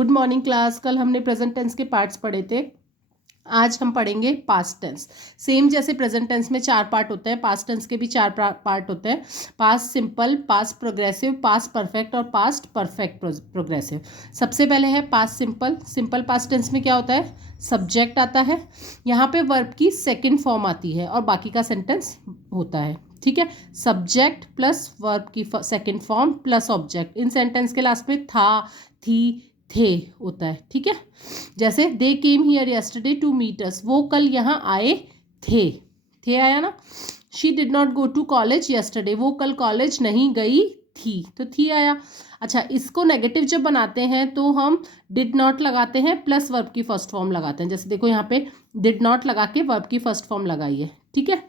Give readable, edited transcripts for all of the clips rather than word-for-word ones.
Good morning class. कल हमने present tense के पार्ट्स पढ़े थे, आज हम पढ़ेंगे पास्ट टेंस। सेम जैसे प्रेजेंट टेंस में 4 पार्ट होते हैं, पास्ट टेंस के भी 4 पार्ट होते हैं। Past simple, past progressive, past perfect और पास्ट परफेक्ट प्रोग्रेसिव। सबसे पहले है past simple. Simple past tense में क्या होता है, सब्जेक्ट आता है, यहाँ पे वर्ब की सेकेंड फॉर्म आती है और बाकी का सेंटेंस होता है। ठीक है, सब्जेक्ट प्लस वर्ब की सेकेंड फॉर्म प्लस ऑब्जेक्ट। इन सेंटेंस के लास्ट में था, थी, थे होता है। ठीक है, जैसे they came here yesterday to meet us, वो कल यहाँ आए थे आया ना। She did not go to college yesterday, वो कल कॉलेज नहीं गई थी, तो थी आया। अच्छा, इसको नेगेटिव जब बनाते हैं तो हम डिड नॉट लगाते हैं प्लस वर्ब की फर्स्ट फॉर्म लगाते हैं। जैसे देखो यहाँ पे डिड नॉट लगा के वर्ब की फर्स्ट फॉर्म लगाई है। ठीक है,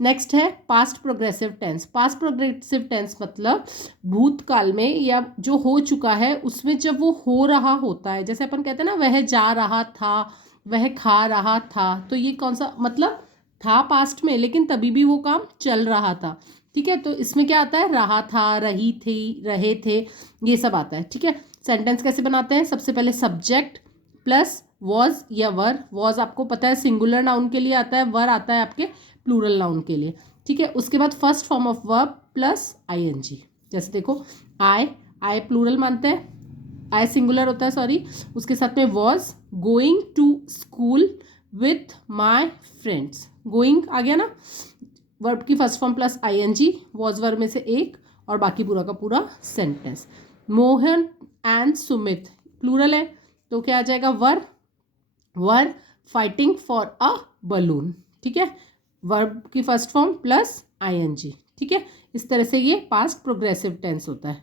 नेक्स्ट है past progressive tense. Past progressive tense मतलब भूतकाल में या जो हो चुका है उसमें जब वो हो रहा होता है, जैसे अपन कहते हैं ना वह जा रहा था, वह खा रहा था, तो ये कौन सा मतलब था पास्ट में, लेकिन तभी भी वो काम चल रहा था। ठीक है, तो इसमें क्या आता है, रहा था, रही थी, रहे थे, ये सब आता है। ठीक है, सेंटेंस कैसे बनाते हैं, सबसे पहले सब्जेक्ट प्लस वॉज या वर। वॉज आपको पता है सिंगुलर नाउन के लिए आता है, वर आता है आपके प्लूरल नाउन के लिए। ठीक है, उसके बाद first form of verb plus ING. जैसे देखो आई प्लूरल मानते हैं, आई सिंगुलर होता है सॉरी, उसके साथ में was going to school with my friends, going आ गया ना, वर्ब की first form plus ING, was verb में से एक और बाकी पूरा का पूरा sentence. Mohan and Sumit plural है तो क्या आ जाएगा, were fighting for a balloon. ठीक है, वर्ब की फर्स्ट फॉर्म प्लस आईएनजी। ठीक है, इस तरह से ये पास्ट प्रोग्रेसिव टेंस होता है।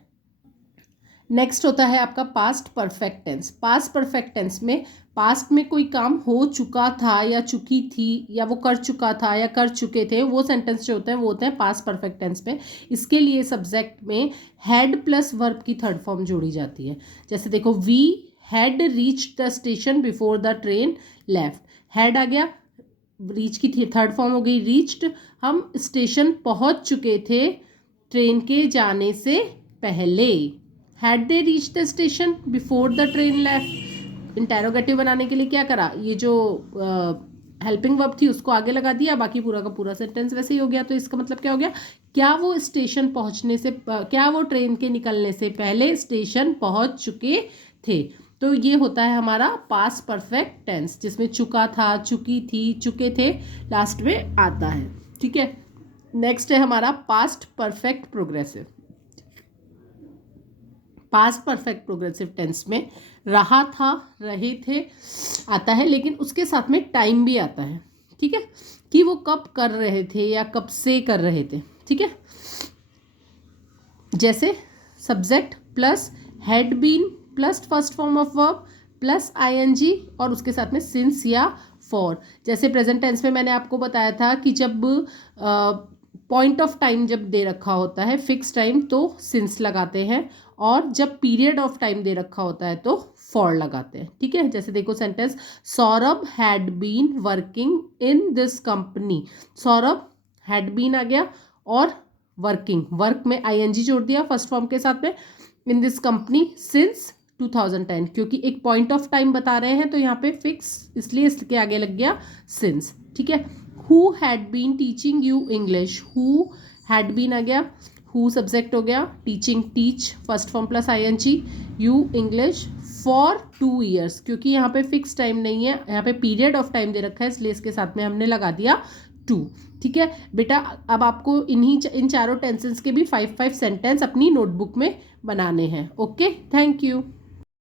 नेक्स्ट होता है आपका past perfect tense. Past perfect tense में पास्ट में कोई काम हो चुका था या चुकी थी या वो कर चुका था या कर चुके थे, वो सेंटेंस जो होते हैं वो होते हैं पास्ट परफेक्ट टेंस में। इसके लिए सब्जेक्ट में हैड प्लस वर्ब की थर्ड फॉर्म जोड़ी जाती है। जैसे देखो we had reached the station before the train left, had आ गया, रीच की थर्ड फॉर्म हो गई रीच्ड, हम स्टेशन पहुंच चुके थे ट्रेन के जाने से पहले। Had they reach the station before the train left, interrogative बनाने के लिए क्या करा, ये जो हेल्पिंग वर्ब थी उसको आगे लगा दिया, बाकी पूरा का पूरा सेंटेंस वैसे ही हो गया। तो इसका मतलब क्या हो गया, क्या वो स्टेशन पहुंचने से क्या वो ट्रेन के निकलने से पहले स्टेशन पहुंच चुके थे। तो ये होता है हमारा पास्ट परफेक्ट टेंस, जिसमें चुका था, चुकी थी, चुके थे लास्ट में आता है। ठीक है, नेक्स्ट है हमारा past perfect progressive. Past perfect progressive tense में रहा था, रहे थे आता है, लेकिन उसके साथ में टाइम भी आता है। ठीक है, कि वो कब कर रहे थे या कब से कर रहे थे। ठीक है, जैसे subject plus had been plus first form of verb plus ING और उसके साथ में सिंस या फॉर। जैसे प्रेजेंट टेंस में मैंने आपको बताया था कि जब पॉइंट ऑफ टाइम जब दे रखा होता है फिक्स टाइम तो सिंस लगाते हैं, और जब पीरियड ऑफ टाइम दे रखा होता है तो फॉर लगाते हैं। ठीक है, जैसे देखो sentence Saurabh had been working in this company, Saurabh had been आ गया और वर्किंग, वर्क में आईएनजी जोड़ दिया फर्स्ट फॉर्म के साथ में, इन दिस कंपनी सिंस 2010, क्योंकि एक पॉइंट ऑफ टाइम बता रहे हैं तो यहाँ पे फिक्स, इसलिए इसके आगे लग गया सिंस। ठीक है, who had been teaching you English, who had been आ गया, हु सब्जेक्ट हो गया, teaching teach first form plus ING, you English for 2 years, क्योंकि यहाँ पे फिक्स टाइम नहीं है, यहाँ पे पीरियड ऑफ टाइम दे रखा है, इसलिए इसके साथ में हमने लगा दिया 2। ठीक है बेटा, अब आपको इन चारों टेंसेस के भी 5 सेंटेंस अपनी नोटबुक में बनाने हैं। Okay, thank you.